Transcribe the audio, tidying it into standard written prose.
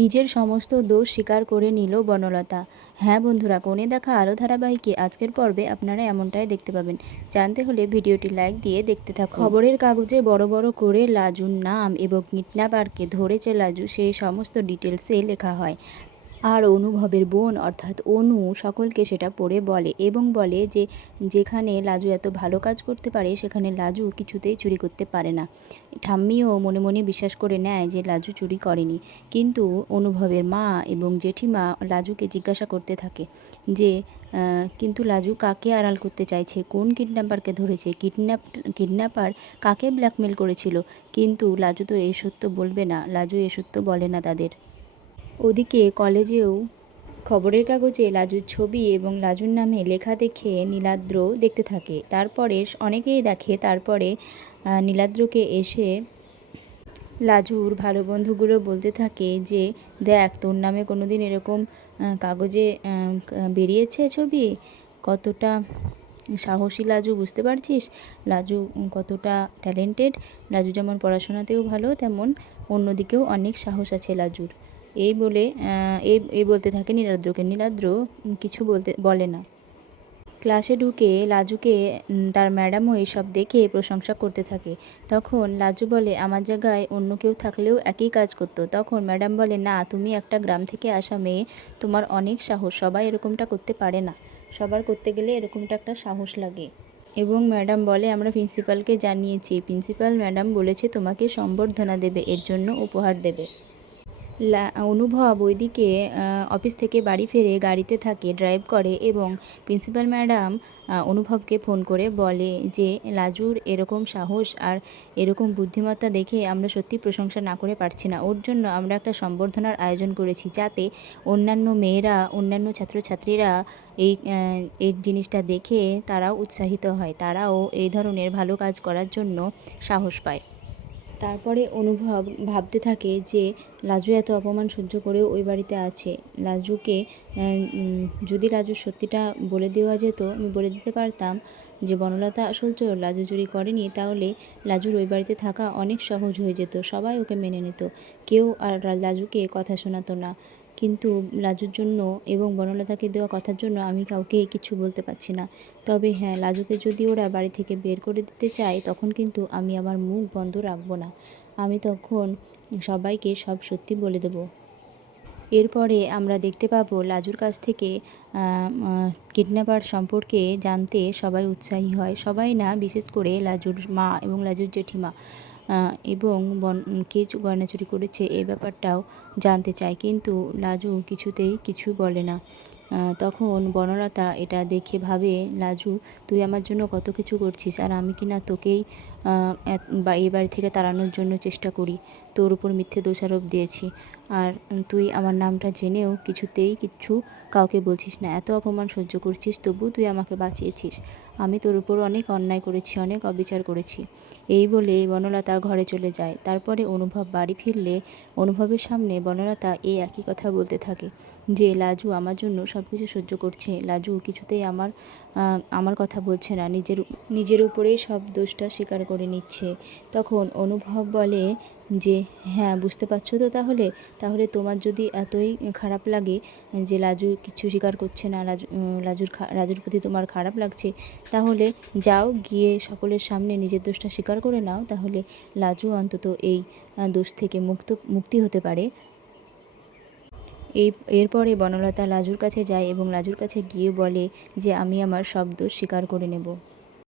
নিজের সমস্ত দোষ স্বীকার করে নিল বনলতা। হ্যাঁ বন্ধুরা, কোণে দেখা আলো ধারাবাহিকে আজকের পর্বে আপনারা এমনটাই দেখতে পাবেন। জানতে হলে ভিডিওটি লাইক দিয়ে দেখতে থাকুন। খবরের কাগজে বড় বড় করে লাজুর নাম এবং কিডন্যাপারকে ধরেছে লাজু, সেই সমস্ত ডিটেলসে লেখা হয়। আর অনুভবের বোন অর্থাৎ অনু সকলকে সেটা পড়ে বলে এবং বলে যে যেখানে লাজু এত ভালো কাজ করতে পারে সেখানে লাজু কিছুতেই চুরি করতে পারে না। ঠাম্মিও মনে মনে বিশ্বাস করে নেয় যে লাজু চুরি করেনি। কিন্তু অনুভবের মা এবং জেঠিমা লাজুকে জিজ্ঞাসা করতে থাকে যে কিন্তু লাজু কাকে আড়াল করতে চাইছে, কোন কিডন্যাপারকে ধরেছে, কিডন্যাপার কাকে ব্ল্যাকমেল করেছিল। কিন্তু লাজু তো এই সত্য বলবে না, লাজু এই সত্য বলে না তাদের। ওদিকে কলেজেও খবরের কাগজে লাজুর ছবি এবং লাজুর নামে লেখা দেখে নীলাদ্র দেখতে থাকে। তারপরে অনেকেই দেখে। তারপরে নীলাদ্রকে এসে লাজুর ভালো বন্ধুগুলো বলতে থাকে যে দেখ, তোর নামে কোনো দিন এরকম কাগজে বেরিয়েছে ছবি, কতটা সাহসী লাজু, বুঝতে পারছিস লাজু কতটা ট্যালেন্টেড। লাজু যেমন পড়াশোনাতেও ভালো, তেমন অন্যদিকেও অনেক সাহস আছে লাজুর। এই বলে এই বলতে থাকে নীলাদ্রকে। নীলাদ্র কিছু বলে না। ক্লাসে ঢুকে লাজুকে তার ম্যাডামও এসব দেখে প্রশংসা করতে থাকে। তখন লাজু বলে আমার জায়গায় অন্য কেউ থাকলেও একই কাজ করতো। তখন ম্যাডাম বলে না, তুমি একটা গ্রাম থেকে আসা মেয়ে, তোমার অনেক সাহস, সবাই এরকমটা করতে পারে না, সবার করতে গেলে এরকমটা একটা সাহস লাগে। এবং ম্যাডাম বলে আমরা প্রিন্সিপালকে জানিয়েছি, প্রিন্সিপাল ম্যাডাম বলেছে তোমাকে সম্বর্ধনা দেবে, এর জন্য উপহার দেবে। অনুভব ওইদিকে অফিস থেকে বাড়ি ফিরে গাড়িতে থাকে, ড্রাইভ করে এবং প্রিন্সিপাল ম্যাডাম অনুভবকে ফোন করে বলে যে লাজুর এরকম সাহস আর এরকম বুদ্ধিমত্তা দেখে আমরা সত্যি প্রশংসা না করে পারছি না। ওর জন্য আমরা একটা সম্বর্ধনার আয়োজন করেছি, যাতে অন্যান্য মেয়েরা, অন্যান্য ছাত্রছাত্রীরা এই জিনিসটা দেখে তারাও উৎসাহিত হয়, তারাও এই ধরনের ভালো কাজ করার জন্য সাহস পায়। তারপরে অনুভব ভাবতে থাকে যে লাজু এত অপমান সহ্য করেও ওই বাড়িতে আছে। লাজুকে যদি লাজুর সত্যিটা বলে দেওয়া যেত, আমি বলে দিতে পারতাম যে বনলতা আসল চোর, লাজু চুরি করেনি, তাহলে লাজুর ওই বাড়িতে থাকা অনেক সহজ হয়ে যেত, সবাই ওকে মেনে নিত, কেউ আর লাজুকে কথা শোনাতো না। কিন্তু লাজুর জন্য এবং বনলতাকে দেওয়া কথার জন্য আমি কাউকে কিছু বলতে পারছি না। তবে হ্যাঁ, লাজুকে যদি ওরা বাড়ি থেকে বের করে দিতে চায় তখন কিন্তু আমি আমার মুখ বন্ধ রাখবো না, আমি তখন সবাইকে সব সত্যি বলে দেব। এরপরে আমরা দেখতে পাবো লাজুর কাছ থেকে কিডন্যাপার সম্পর্কে জানতে সবাই উৎসাহী হয়, সবাই না, বিশেষ করে লাজুর মা এবং লাজুর জেঠিমা, এবং কে গয়না চুরি করেছে এই ব্যাপারটাও জানতে চায়। কিন্তু লাজু কিছুতেই কিছু বলে না। তখন বনলতা এটা দেখে ভাবে, লাজু তুই আমার জন্য কত কিছু করছিস, আর আমি কিনা তোকেই এই বাড়ি থেকে তাড়ানোর জন্য চেষ্টা করি, তোর উপর মিথ্যে দোষারোপ দিয়েছি, আর তুই আমার নামটা জেনেও কিছুতেই কিচ্ছু কাউকে বলছিস না, এত অপমান সহ্য করছিস, তবু তুই আমাকে বাঁচিয়েছিস। আমি তোর উপর অনেক অন্যায় করেছি, অনেক অবিচার করেছি। এই বলে বনলতা ঘরে চলে যায়। তারপরে অনুভব বাড়ি ফিরলে অনুভবের সামনে বনলতা এই একই কথা বলতে থাকে যে লাজু আমার জন্য সব কিছু সহ্য করছে, লাজু কিছুতেই আমার কথা বলছে না, নিজের উপরেই সব দোষটা স্বীকার করে নিচ্ছে। তখন অনুভব বলে যে হ্যাঁ, বুঝতে পারছো তো, তাহলে তোমার যদি এতই খারাপ লাগে যে লাজু কিছু স্বীকার করছে না, লাজুর প্রতি তোমার খারাপ লাগছে, তাহলে যাও গিয়ে সকলের সামনে নিজের দোষটা স্বীকার করে নাও, তাহলে লাজু অন্তত এই দোষ থেকে মুক্তি হতে পারে। এরপরে বনলতা লাজুর কাছে যায় এবং লাজুর কাছে গিয়ে বলে যে আমি আমার সব দোষ স্বীকার করে নেব।